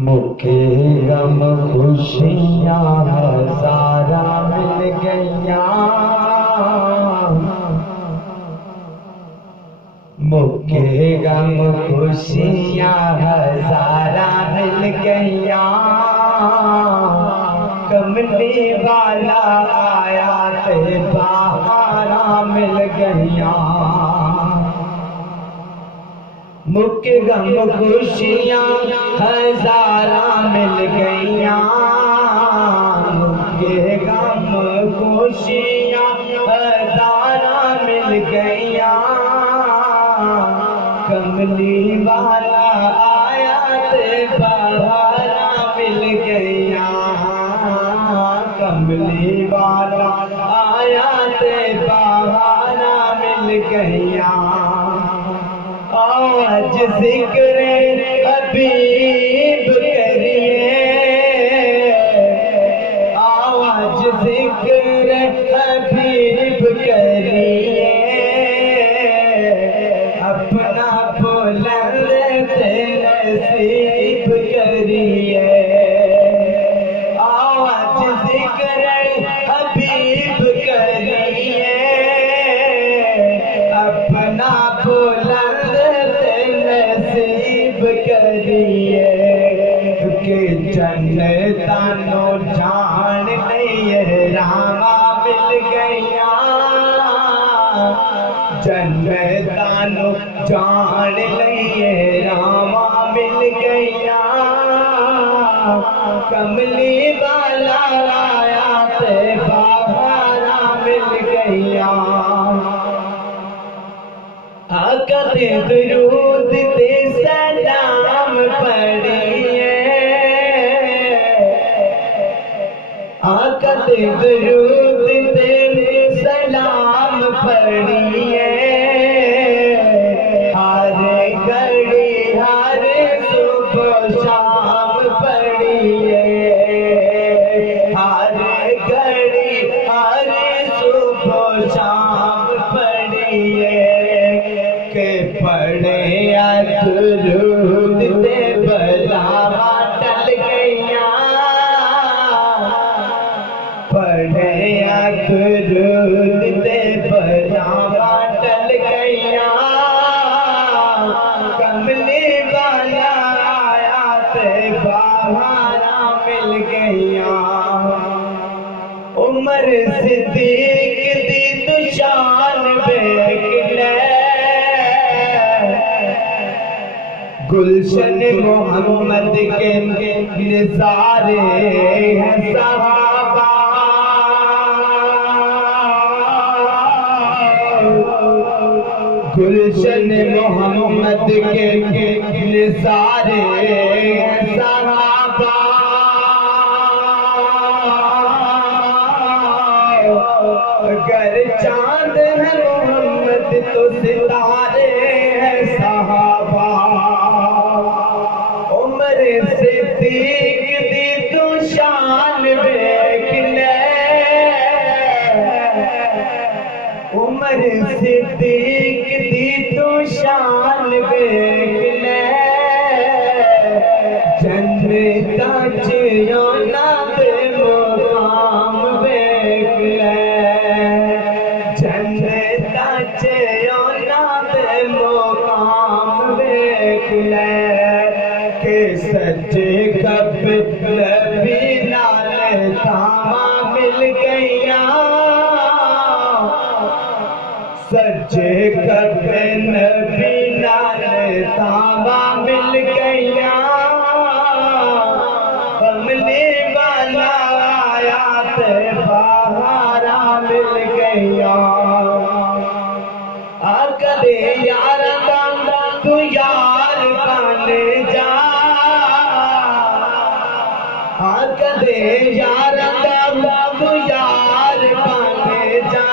मुके गम खुशियाँ हज़ारा मिल गईया, मुके गम खुशियाँ हज़ारा मिल गईया। कमली वाला आया ते बहारा मिल गईया। मुके गम खुशियाँ हज़ारा मिल गईया, मुके गम खुशियाँ हज़ारा मिल गईया। कमली वाला आया ते बहारा मिल गईया, कमली वाला आया ते बहारा मिल गईया। आज जिक्र हबीब करिए, आज जिक्र हबीब करिए। अपना बुलंद नसीब करिए, आज जिक्र हबीब करिए। अपना बुलंद नसीब करिए कि जन्नतानो जान लिए रामा मिल गईया, जन्नतानो जान लिए रामा मिल गईया। कमली वाला आया ते बहारा मिल गईया। आका दे दुरूद ते सलाम पढ़िए, आका दे दुरूद ते सलाम पढ़िए। हर घड़ी हर सुबह शाम पढ़िए, हर घड़ी हर सुबह शाम पढ़िए। के पढ़े दुरूद ते बलावा टल गईया, पढ़े दुरूद ते बलावा टल गईया। कमली वाला आया ते बहारा मिल गईया। उमर सिद्दीक दी तू शान बेकले, गुलशन मोहम्मद के निज़ारे हैं सहाबा। गुलशन मोहम्मद के निज़ारे हैं सहाबा। अगर चांद है मोहम्मद तो सितारे हैं सहाबा। उमर सिद्दीक दी तू शान बेकले, उमर सिद्दीक दी तू शान बेकले। जन्नता चियो ना दे मुकाम बेकले, जन्नता चियो ना दे मुकाम बेकले। के सच्चे कब नबी नाल थामा मिल गईया, सच्चे कब नबी नाल थामा मिल गईया। कमली वाला आया ते बहारा मिल गईया। आकदे यार तू यार बन जा, आकदे यार तू यार बन जा।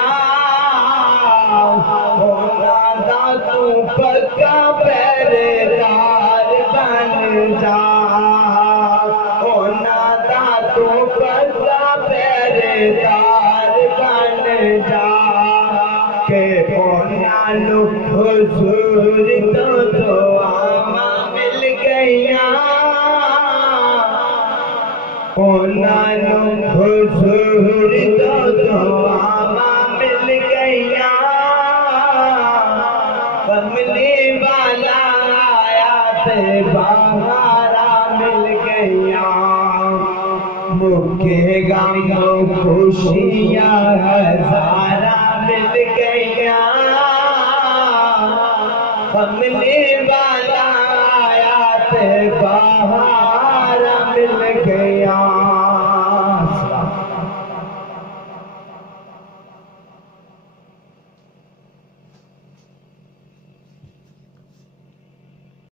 होना दा तू पक्का पहरेदार बन जा, होना दा तू पक्का पहरेदार बन जा। के होना नानू हुजूर तो आमा मिल गईया ओ नानू हुजूर तो आमा मिल गईया कमली वाला आया ते बहारा मिल गईया मुखे गामो खुशियाँ हजारा मिल गईया कमली वाला आया ते बहारा मिल गया।